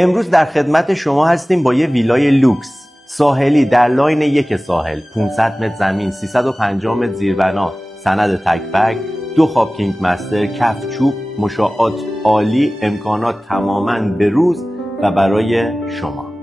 امروز در خدمت شما هستیم با یه ویلای لوکس ساحلی در لاین یک ساحل، 500 متر زمین، 350 متر زیربنا، سند تک بگ، 2 خواب کینگ مستر، کف چوب، مشاعات عالی، امکانات تماماً به روز و برای شما.